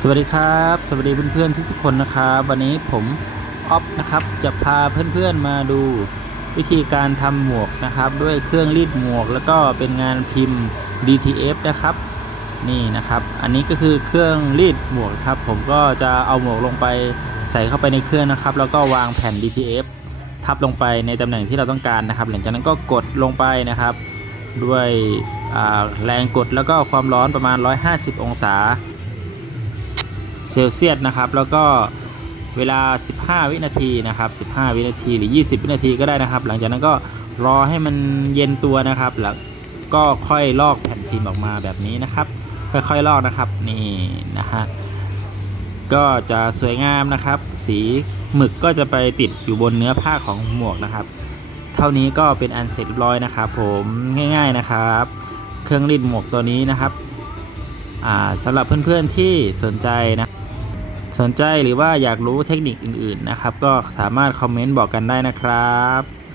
สวัสดีครับ สวัสดีเพื่อนๆทุกๆคนนะครับวันนี้ผมออฟนะครับจะพาเพื่อนๆมาดูวิธีการทำหมวกนะครับ ด้วยเครื่องรีดหมวก แล้วก็เป็นงานพิมพ์ DTF นะครับ นี่นะครับ อันนี้ก็คือเครื่องรีดหมวกครับ ผมก็จะเอาหมวกลงไปใส่เข้าไปในเครื่องนะครับ แล้วก็วางแผ่น DTF ทับลงไปในตำแหน่งที่เราต้องการนะครับ หลังจากนั้นก็กดลงไปนะครับ ด้วยแรงกดแล้วก็ความร้อนประมาณ 150 องศา ซลเซียสนะครับ แล้วก็เวลา 15 วินาทีนะครับ 15 วินาทีหรือ 20 วินาทีก็ได้นะครับ หลังจากนั้นก็รอให้มันเย็นตัวนะครับ แล้วก็ค่อยลอกแผ่นพิมพ์ออกมาแบบนี้นะครับ ค่อยๆลอกนะครับนี่นะฮะก็จะสวยงามนะครับ สีหมึกก็จะไปติดอยู่บนเนื้อผ้าของหมวกนะครับ เท่านี้ก็เป็นอันเสร็จเรียบร้อยนะครับผมง่าย ๆนะครับ เครื่องรีดหมวกตัวนี้นะครับสำหรับเพื่อนๆที่สนใจนะ สนใจหรือว่าอยากรู้เทคนิคอื่นๆนะครับ ก็สามารถคอมเมนต์บอกกันได้นะครับ